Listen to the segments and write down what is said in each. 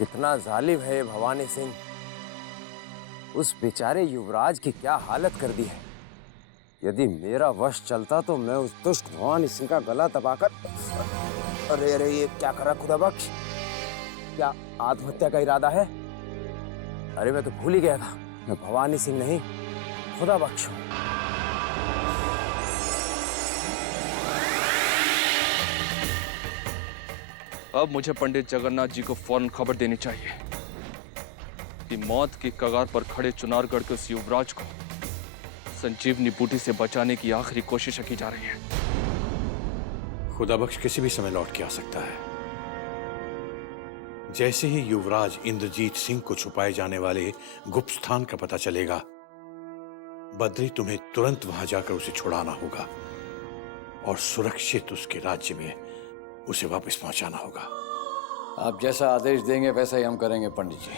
कितना जालिम है ये भवानी सिंह। उस बेचारे युवराज की क्या हालत कर दी है। यदि मेरा वश चलता तो मैं उस दुष्ट भवानी सिंह का गला दबाकर। अरे अरे, ये क्या करा खुदा बख्श। क्या आत्महत्या का इरादा है? अरे मैं तो भूल ही गया था, मैं भवानी सिंह नहीं खुदा बख्श हूं। अब मुझे पंडित जगन्नाथ जी को फौरन खबर देनी चाहिए कि मौत की कगार पर खड़े चुनारगढ़ के उस युवराज को संजीवनी बूटी से बचाने की आखिरी कोशिश की जा रही है। खुदा बख्श किसी भी समय लौट के आ सकता है। जैसे ही युवराज इंद्रजीत सिंह को छुपाए जाने वाले गुप्त स्थान का पता चलेगा, बद्री तुम्हें तुरंत वहां जाकर उसे छुड़ाना होगा और सुरक्षित उसके राज्य में उसे वापस पहुंचाना होगा। आप जैसा आदेश देंगे वैसा ही हम करेंगे पंडित जी।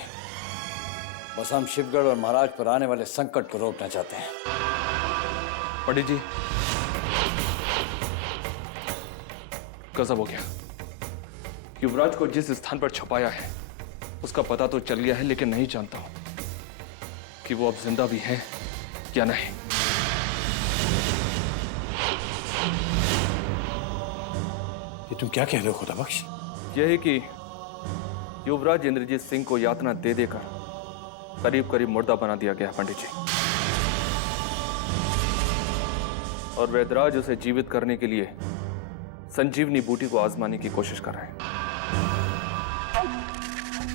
बस हम शिवगढ़ और महाराज पर आने वाले संकट को रोकना चाहते हैं। पंडित जी, गजब हो गया। युवराज को जिस स्थान पर छुपाया है उसका पता तो चल गया है, लेकिन नहीं जानता हूं कि वो अब जिंदा भी है या नहीं। ये तुम क्या कह रहे हो खुदा बख्श? यह है कि युवराज इंद्रजीत सिंह को यातना दे देकर करीब करीब मुर्दा बना दिया गया पंडित जी, और वैदराज उसे जीवित करने के लिए संजीवनी बूटी को आजमाने की कोशिश कर रहे हैं।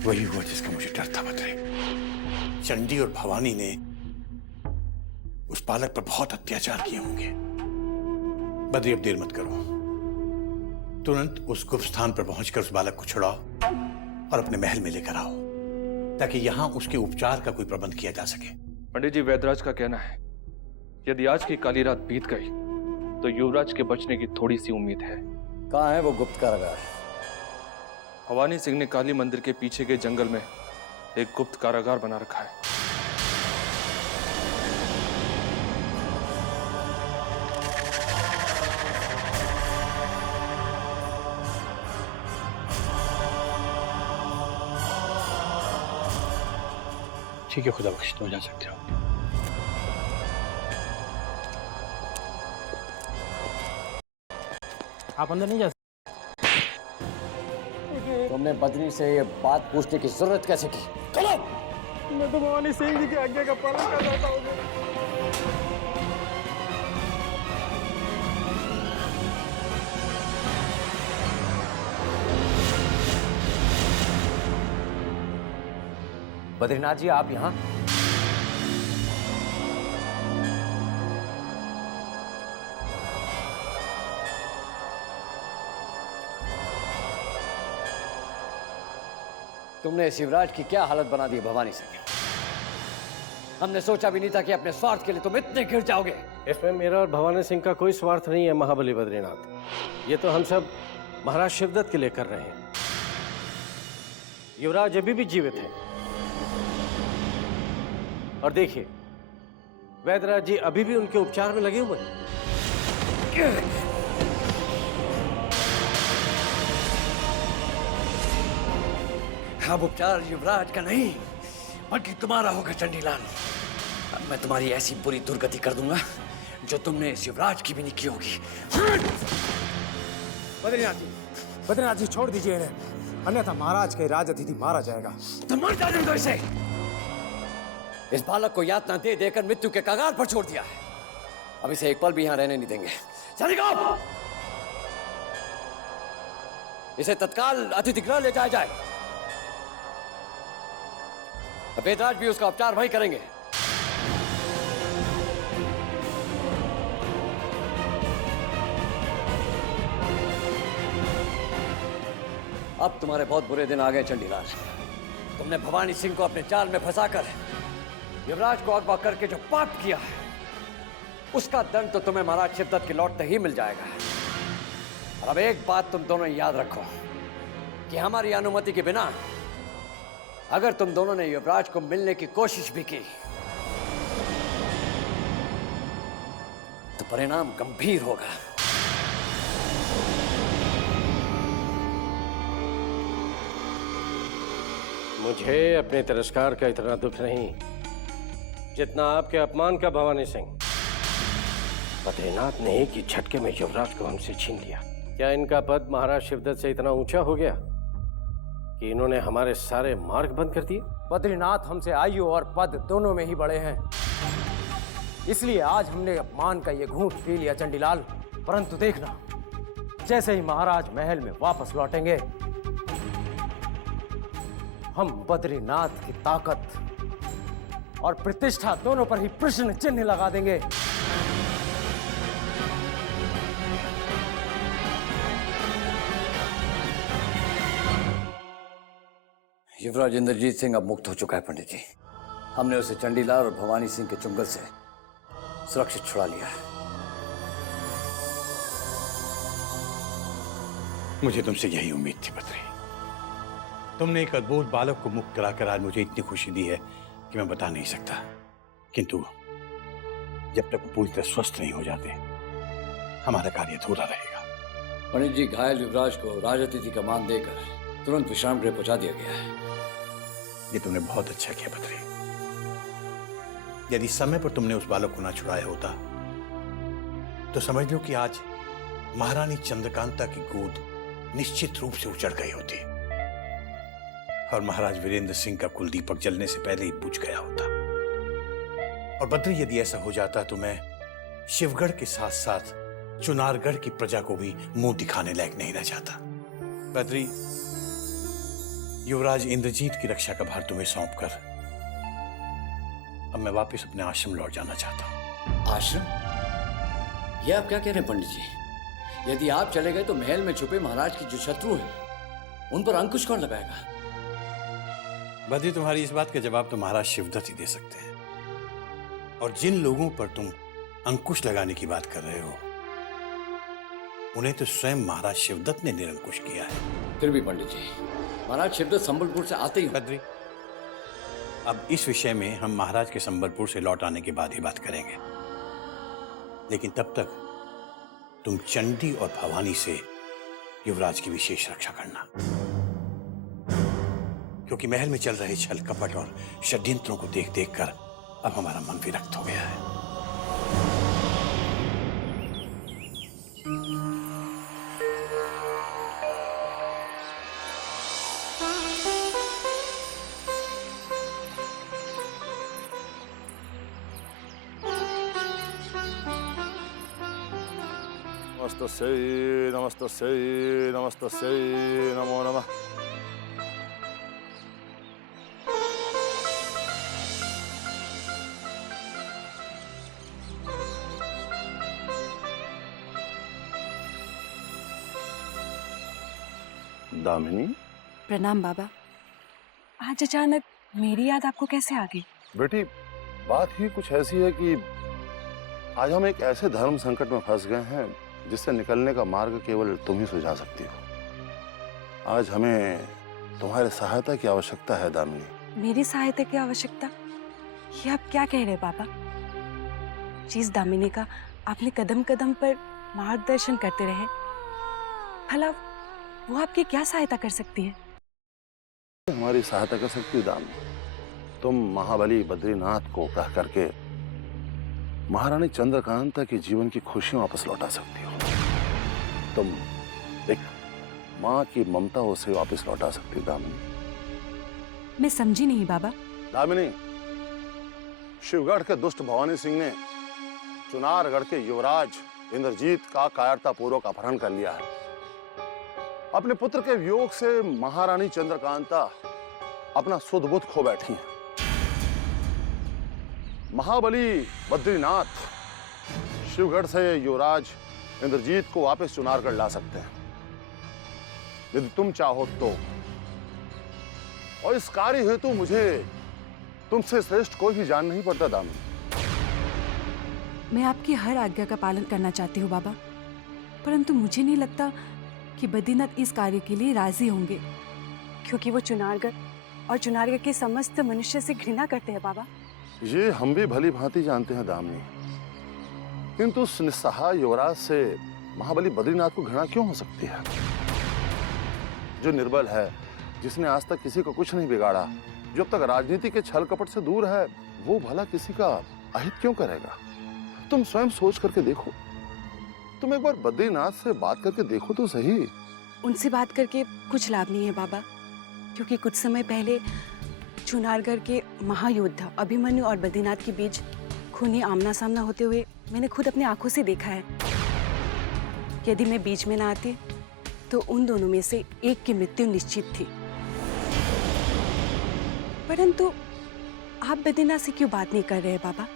वही हुआ जिसका मुझे डर था बद्री। चंडी और भवानी ने उस बालक पर बहुत अत्याचार किए होंगे। बद्री, अब देर मत करो, तुरंत उस गुप्त स्थान पर पहुंचकर उस बालक को छुड़ाओ और अपने महल में लेकर आओ, ताकि यहां उसके उपचार का कोई प्रबंध किया जा सके। पंडित जी, वैदराज का कहना है यदि आज की काली रात बीत गई तो युवराज के बचने की थोड़ी सी उम्मीद है। कहाँ है वो गुप्त कारागार? भवानी सिंह ने काली मंदिर के पीछे के जंगल में एक गुप्त कारागार बना रखा है। ठीक है खुदा बख्श, तुम जा सकते हो। आप अंदर नहीं जा सकते। तुमने बद्री से ये बात पूछने की जरूरत कैसे की? चलो। मैं तो भवानी सिंह जी की आज्ञा का पालन कर रहा हूँ। बद्रीनाथ जी, आप यहाँ? तुमने शिवराज की क्या हालत बना दी भवानी सिंह। हमने सोचा भी नहीं था कि अपने स्वार्थ के लिए तुम इतने गिर जाओगे। इसमें मेरा और भवानी सिंह का कोई स्वार्थ नहीं है महाबली बद्रीनाथ। ये तो हम सब महाराज शिवदत्त के लिए कर रहे हैं। युवराज अभी भी जीवित है और देखिए, वैदराज जी अभी भी उनके उपचार में लगे हुए हैं। अब उपचार युवराज का नहीं बल्कि तुम्हारा होगा चंडीलाल। अब मैं तुम्हारी ऐसी बुरी दुर्गति कर दूंगा जो तुमने इस युवराज की भी नहीं की होगी। बद्रीनाथ जी छोड़ दीजिए इन्हें, अन्यथा महाराज के राजअतिथि मारा जाएगा। तुम मर जाने दो इसे। इस बालक को यातना दे देकर मृत्यु के कगार पर छोड़ दिया है। अब इसे एक पल भी यहां रहने नहीं देंगे। चले जाओ। इसे तत्काल अतिथि गृह ले जाया जाए। वैदराज भी उसका उपचार वहीं करेंगे। अब तुम्हारे बहुत बुरे दिन आ गए चंडीलाल। तुमने भवानी सिंह को अपने जाल में फंसाकर युवराज को अगवा करके जो पाप किया है उसका दंड तो तुम्हें महाराज शिवदत्त के लौटते ही मिल जाएगा। और अब एक बात तुम दोनों याद रखो कि हमारी अनुमति के बिना अगर तुम दोनों ने युवराज को मिलने की कोशिश भी की तो परिणाम गंभीर होगा। मुझे अपने तिरस्कार का इतना दुख नहीं जितना आपके अपमान का, भवानी सिंह। बद्रीनाथ ने एक ही झटके में युवराज को हमसे छीन लिया। क्या इनका पद महाराज शिवदत्त से इतना ऊंचा हो गया कि इन्होंने हमारे सारे मार्ग बंद कर दिए? बद्रीनाथ हमसे आयु और पद दोनों में ही बड़े हैं, इसलिए आज हमने अपमान का ये घूंट पी लिया चंडीलाल। परंतु देखना, जैसे ही महाराज महल में वापस लौटेंगे, हम बद्रीनाथ की ताकत और प्रतिष्ठा दोनों पर ही प्रश्न चिन्ह लगा देंगे। युवराज इंद्रजीत सिंह अब मुक्त हो चुका है पंडित जी। हमने उसे चंडीलाल और भवानी सिंह के चुंगल से सुरक्षित छुड़ा लिया है। मुझे तुमसे यही उम्मीद थी बद्री। तुमने एक अद्भुत बालक को मुक्त कराकर आज मुझे इतनी खुशी दी है कि मैं बता नहीं सकता। किंतु जब तक वो पूरी तरह स्वस्थ नहीं हो जाते, हमारा कार्य अधूरा रहेगा। पंडित जी, घायल युवराज को राजअतिथि का मान देकर तुरंत विश्राम गृह पहुंचा दिया गया है। ये तुमने बहुत अच्छा किया बद्री। यदि समय पर तुमने उस बालक को ना छुड़ाया होता तो समझ लो कि आज महारानी चंद्रकांता की गोद निश्चित रूप से उजड़ गई होती और महाराज वीरेंद्र सिंह का कुल दीपक जलने से पहले ही बुझ गया होता। और बद्री, यदि ऐसा हो जाता तो मैं शिवगढ़ के साथ साथ चुनारगढ़ की प्रजा को भी मुंह दिखाने लायक नहीं रह जाता। बद्री, युवराज इंद्रजीत की रक्षा का भार तुम्हें सौंपकर अब मैं वापस अपने आश्रम लौट जाना चाहता हूं। आश्रम? ये आप क्या कह रहे हैं पंडित जी? यदि आप चले गए तो महल में छुपे महाराज की जो शत्रु हैं, उन पर अंकुश कौन लगाएगा? बद्री, तुम्हारी इस बात का जवाब तो महाराज शिवदत्त ही दे सकते हैं। और जिन लोगों पर तुम अंकुश लगाने की बात कर रहे हो, उन्हें तो स्वयं महाराज शिवदत्त ने निरंकुश किया है। फिर भी पंडित जी, महाराज शिवदत्त संबलपुर से आते ही। बद्री, अब इस विषय में हम महाराज के संबलपुर से लौट आने के बाद ही बात करेंगे। लेकिन तब तक तुम चंडी और भवानी से युवराज की विशेष रक्षा करना, क्योंकि महल में चल रहे छल कपट और षड्यंत्रों को देख देख कर अब हमारा मन विरक्त हो गया है। नमस्तस्यै नमस्तस्यै नमस्तस्यै नमो नमः। दामिनी, प्रणाम बाबा। आज अचानक मेरी याद आपको कैसे आ गई? बेटी, बात ही कुछ ऐसी है कि आज हम एक ऐसे धर्म संकट में फंस गए हैं जिससे निकलने का मार्ग केवल तुम ही सुझा सकती हो। आज हमें तुम्हारी सहायता की आवश्यकता है दामिनी। मेरी सहायता की आवश्यकता? ये आप क्या कह रहे हैं बाबा? जिस दामिनी का आपने कदम कदम पर मार्गदर्शन करते रहे, भला वो आपकी क्या सहायता कर सकती है? हमारी सहायता कर सकती हो दामिनी। तुम महाबली बद्रीनाथ को कह करके महारानी चंद्रकांता के जीवन की खुशियां वापस लौटा सकती हो। तुम एक माँ की ममता उसे वापस लौटा सकती हो दामिनी। मैं समझी नहीं बाबा। दामिनी, शिवगढ़ के दुष्ट भवानी सिंह ने चुनारगढ़ के युवराज इंद्रजीत का कायरतापूर्वक अपहरण कर लिया है। अपने पुत्र के वियोग से महारानी चंद्रकांता अपना सुध बुध खो बैठी है। महाबली बद्रीनाथ शिवगढ़ से युवराज इंद्रजीत को वापस चुनारगढ़ ला सकते हैं यदि तुम चाहो तो। और इस कार्य हेतु मुझे तुमसे श्रेष्ठ कोई भी जान नहीं पड़ता दामिनी। मैं आपकी हर आज्ञा का पालन करना चाहती हूँ बाबा, परंतु मुझे नहीं लगता कि बद्रीनाथ इस कार्य के लिए राजी होंगे, क्योंकि वो चुनारगढ़ और चुनारगढ़ के समस्त मनुष्य से घृणा करते हैं बाबा। ये हम भी भली भांति जानते हैं दामिनी, किंतु उस निस्सहाय युवराज से महाबली बद्रीनाथ को घृणा क्यों हो सकती है? जो निर्बल है, जिसने आज तक किसी को कुछ नहीं बिगाड़ा, जो अब तक राजनीति के छल कपट से दूर है, वो भला किसी का अहित क्यों करेगा? तुम स्वयं सोच करके देखो। तुम एक बार बद्रीनाथ से बात करके देखो तो सही। उनसे बात करके कुछ लाभ नहीं है बाबा, क्योंकि कुछ समय पहले चुनारगढ़ के महायोद्धा अभिमन्यु और बद्रीनाथ के बीच खूनी आमना सामना होते हुए मैंने खुद अपनी आंखों से देखा है। यदि मैं बीच में ना आती तो उन दोनों में से एक की मृत्यु निश्चित थी। परंतु आप बद्रीनाथ से क्यों बात नहीं कर रहे बाबा?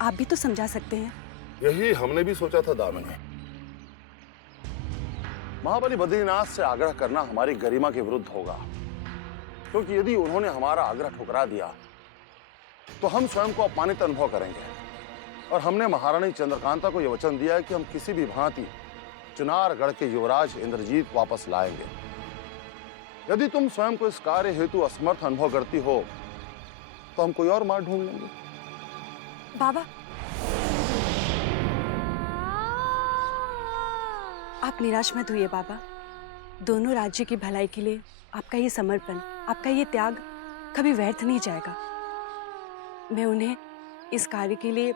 आप भी तो समझा सकते हैं। यही हमने भी सोचा था दामिनी। महाबली बद्रीनाथ से आग्रह करना हमारी गरिमा के विरुद्ध होगा, क्योंकि यदि उन्होंने हमारा आग्रह ठुकरा दिया तो हम स्वयं को अपमानित अनुभव करेंगे। और हमने महारानी चंद्रकांता को यह वचन दिया है कि हम किसी भी भांति चुनारगढ़ के युवराज इंद्रजीत वापस लाएंगे। यदि तुम स्वयं को इस कार्य हेतु असमर्थ अनुभव करती हो तो हम कोई और मार्ग ढूंढ लेंगे। बाबा, आप निराश मत हुइए बाबा। दोनों राज्य की भलाई के लिए आपका ये समर्पण, आपका ये त्याग कभी व्यर्थ नहीं जाएगा। मैं उन्हें इस कार्य के लिए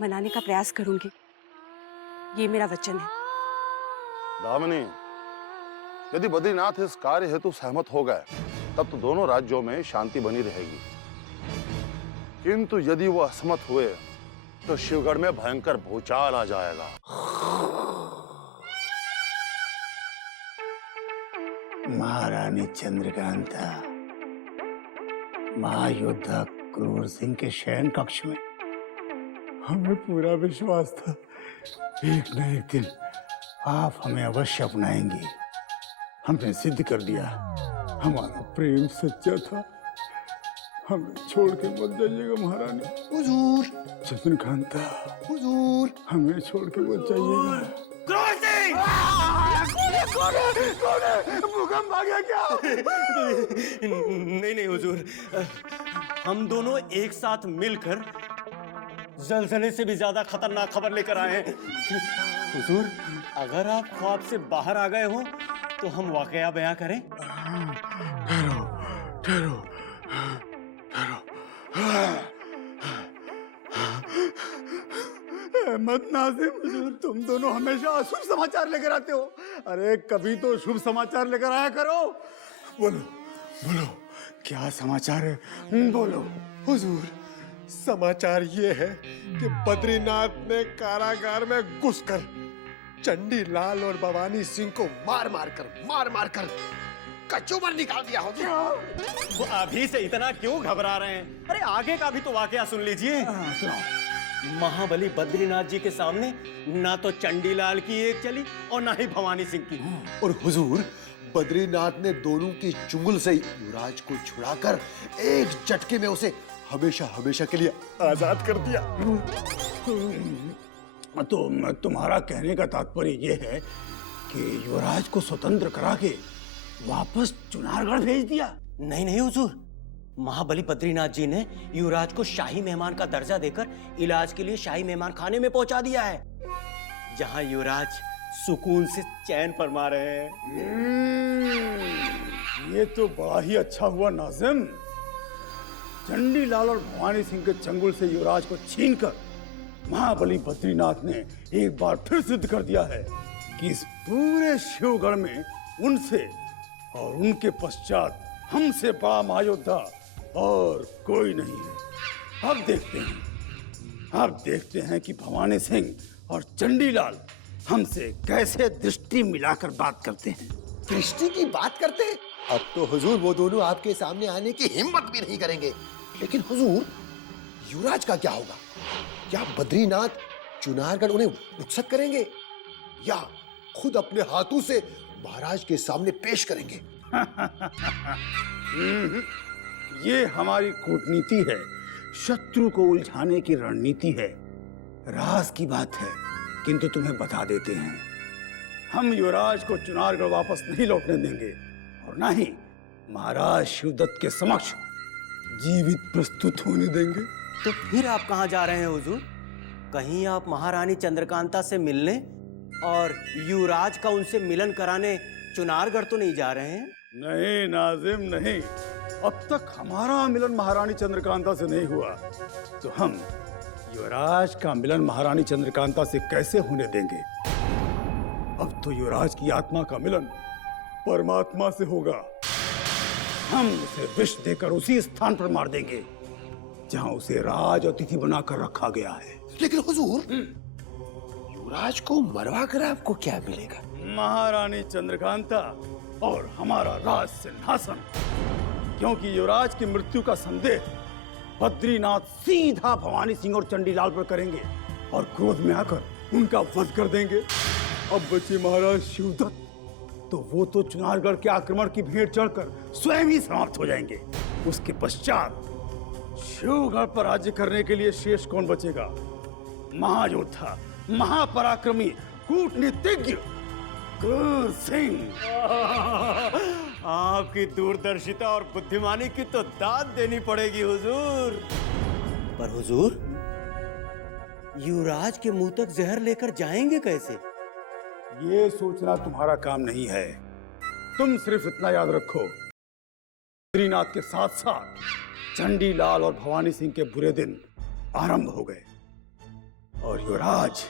मनाने का प्रयास करूंगी, ये मेरा वचन है। दामिनी, यदि बद्रीनाथ इस कार्य हेतु सहमत हो गए तब तो दोनों राज्यों में शांति बनी रहेगी। किंतु यदि वो असमत हुए तो शिवगढ़ में भयंकर भूचाल आ जाएगा। महारानी चंद्रकांता, महायोद्धा क्रूर सिंह के शयन कक्ष में हमें पूरा विश्वास था एक न एक दिन आप हमें अवश्य अपनाएंगी। हमने सिद्ध कर दिया हमारा प्रेम सच्चा था। हमें छोड़ के मत जाइएगा महारानी। हुजूर। चंद्रकांता, हुजूर, हमें छोड़ के मत जाइएगा। कौन है? भूकंप आ गया क्या? नहीं हुजूर, हम दोनों एक साथ मिलकर जलजले से भी ज्यादा खतरनाक खबर लेकर आए हैं। हुजूर, अगर आप ख्वाब से बाहर आ गए हो तो हम वाकया बयां करें। ठहरो ठहरो ठहरो। अहमद नाजिम, हुजूर, तुम दोनों हमेशा अशुभ समाचार लेकर आते हो। अरे कभी तो शुभ समाचार लेकर आया करो। बोलो बोलो, क्या समाचार है? बोलो। हुजूर, समाचार ये है कि बद्रीनाथ ने कारागार में घुसकर चंडीलाल और भवानी सिंह को मार मार कर कचूमर निकाल दिया। हुजूर, वो अभी से इतना क्यों घबरा रहे हैं? अरे आगे का भी तो वाकया सुन लीजिए। महाबली बद्रीनाथ जी के सामने ना तो चंडीलाल की एक चली और ना ही भवानी सिंह की। और हुजूर, बद्रीनाथ ने दोनों की चुंगल से युवराज को छुड़ाकर एक झटके में उसे हमेशा हमेशा के लिए आजाद कर दिया। तो तुम्हारा कहने का तात्पर्य ये है कि युवराज को स्वतंत्र करा के वापस चुनारगढ़ भेज दिया? नहीं हुजूर, महाबली बद्रीनाथ जी ने युवराज को शाही मेहमान का दर्जा देकर इलाज के लिए शाही मेहमान खाने में पहुंचा दिया है, जहां युवराज सुकून से चैन फरमा रहे हैं। ये तो बड़ा ही अच्छा हुआ नाजिम। चंडीलाल और भवानी सिंह के चंगुल से युवराज को छीनकर महाबली बद्रीनाथ ने एक बार फिर सिद्ध कर दिया है कि इस पूरे शिवगढ़ में उनसे और उनके पश्चात हमसे बड़ा महायोद्धा और कोई नहीं है। अब देखते हैं कि भवानी सिंह और चंडीलाल हमसे कैसे दृष्टि मिलाकर बात करते हैं। दृष्टि की बात करते हैं? अब तो हुजूर वो दोनों आपके सामने आने की हिम्मत भी नहीं करेंगे। लेकिन हुजूर, युवराज का क्या होगा? क्या बद्रीनाथ चुनारगढ़ उन्हें रुखसत करेंगे या खुद अपने हाथों से महाराज के सामने पेश करेंगे? ये हमारी कूटनीति है, शत्रु को उलझाने की रणनीति है। राज की बात है, किंतु तुम्हें बता देते हैं, हम युवराज को चुनारगढ़ वापस नहीं लौटने देंगे और ना ही महाराज शिवदत्त के समक्ष जीवित प्रस्तुत होने देंगे। तो फिर आप कहाँ जा रहे हैं हुजूर? कहीं आप महारानी चंद्रकांता से मिलने और युवराज का उनसे मिलन कराने चुनारगढ़ तो नहीं जा रहे हैं? नहीं नाजिम नहीं, अब तक हमारा मिलन महारानी चंद्रकांता से नहीं हुआ तो हम युवराज का मिलन महारानी चंद्रकांता से कैसे होने देंगे? अब तो युवराज की आत्मा का मिलन परमात्मा से होगा। हम उसे विष देकर उसी स्थान पर मार देंगे जहां उसे राज अतिथि बनाकर रखा गया है। लेकिन हुजूर, युवराज को मरवा कर आपको क्या मिलेगा? महारानी चंद्रकांता और हमारा राज सिंहासन, क्योंकि युवराज की मृत्यु का संदेह बद्रीनाथ सीधा भवानी सिंह और चंडीलाल पर करेंगे और क्रोध में आकर उनका वध कर देंगे। अब बचे महाराज शिवदत्त, तो वो तो चुनारगढ़ के आक्रमण की भेंट चढ़कर स्वयं ही समाप्त हो जाएंगे। उसके पश्चात शिवगढ़ पर राज्य करने के लिए शेष कौन बचेगा? महायोद्धा, महापराक्रमी, कूटनीतिज्ञ क्रूर सिंह। आपकी दूरदर्शिता और बुद्धिमानी की तो दाद देनी पड़ेगी हुजूर। पर हुजूर, युवराज के मुंह तक जहर लेकर जाएंगे कैसे? ये सोचना तुम्हारा काम नहीं है। तुम सिर्फ इतना याद रखो, बद्रीनाथ के साथ साथ चंडीलाल और भवानी सिंह के बुरे दिन आरंभ हो गए और युवराज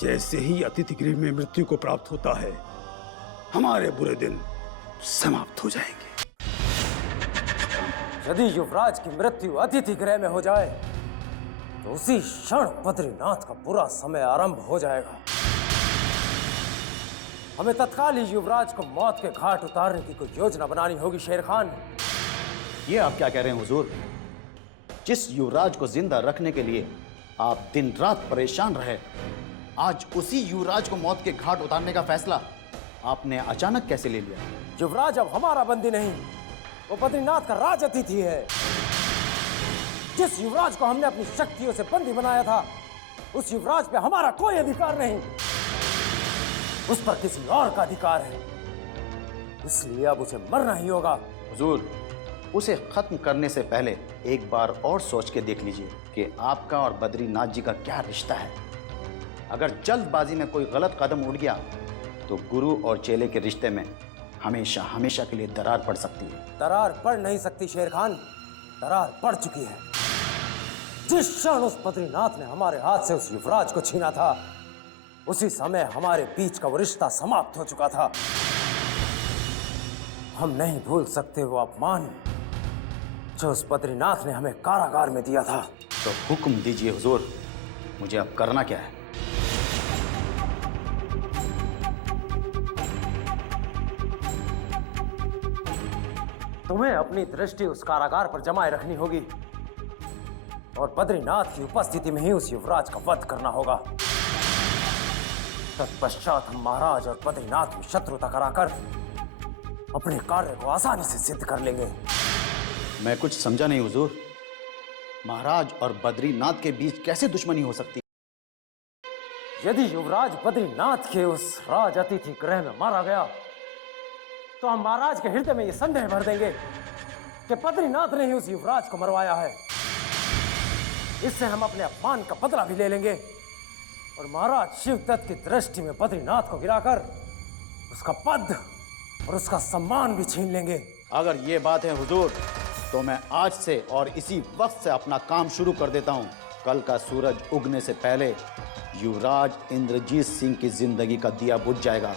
जैसे ही अतिथि गृह में मृत्यु को प्राप्त होता है, हमारे बुरे दिन समाप्त हो जाएंगे। यदि युवराज की मृत्यु अतिथि गृह में हो जाए तो उसी क्षण बद्रीनाथ का बुरा समय आरंभ हो जाएगा। हमें तत्काल ही युवराज को मौत के घाट उतारने की कोई योजना बनानी होगी शेर खान। ये आप क्या कह रहे हैं हुजूर? जिस युवराज को जिंदा रखने के लिए आप दिन रात परेशान रहे, आज उसी युवराज को मौत के घाट उतारने का फैसला आपने अचानक कैसे ले लिया? युवराज अब हमारा बंदी नहीं, वो बद्रीनाथ का राज अतिथि है। जिस युवराज को हमने अपनी शक्तियों से बंदी बनाया था, उस युवराज पे हमारा कोई अधिकार नहीं, उस पर किसी और का अधिकार है। इसलिए अब उसे मरना ही होगा। हुजूर, उसे खत्म करने से पहले एक बार और सोच के देख लीजिए कि आपका और बद्रीनाथ जी का क्या रिश्ता है। अगर जल्दबाजी में कोई गलत कदम उठ गया तो गुरु और चेले के रिश्ते में हमेशा हमेशा के लिए दरार पड़ सकती है। दरार पड़ नहीं सकती शेर खान, दरार पड़ चुकी है। जिस क्षण उस बद्रीनाथ ने हमारे हाथ से उस युवराज को छीना था, उसी समय हमारे बीच का वो रिश्ता समाप्त हो चुका था। हम नहीं भूल सकते वो अपमान जो उस बद्रीनाथ ने हमें कारागार में दिया था। तो हुक्म दीजिए हुजूर, मुझे अब करना क्या है? तुम्हें अपनी दृष्टि उस कारागार पर जमाए रखनी होगी और बद्रीनाथ की उपस्थिति में ही उस युवराज का वध करना होगा। तत्पश्चात हम महाराज और बद्रीनाथ में शत्रुता कराकर अपने कार्य को आसानी से सिद्ध कर लेंगे। मैं कुछ समझा नहीं हुजूर। महाराज और बद्रीनाथ के बीच कैसे दुश्मनी हो सकती? यदि युवराज बद्रीनाथ के उस राज अतिथि गृह में मारा गया तो हम महाराज के हृदय में यह संदेह भर देंगे कि बद्रीनाथ ने ही उस युवराज को मरवाया है। इससे हम अपने अपमान का बदला भी ले लेंगे और महाराज शिवदत्त की दृष्टि में बद्रीनाथ को गिराकर उसका पद और उसका सम्मान भी छीन लेंगे। अगर ये बात है हुजूर, तो मैं आज से और इसी वक्त से अपना काम शुरू कर देता हूँ। कल का सूरज उगने से पहले युवराज इंद्रजीत सिंह की जिंदगी का दिया बुझ जाएगा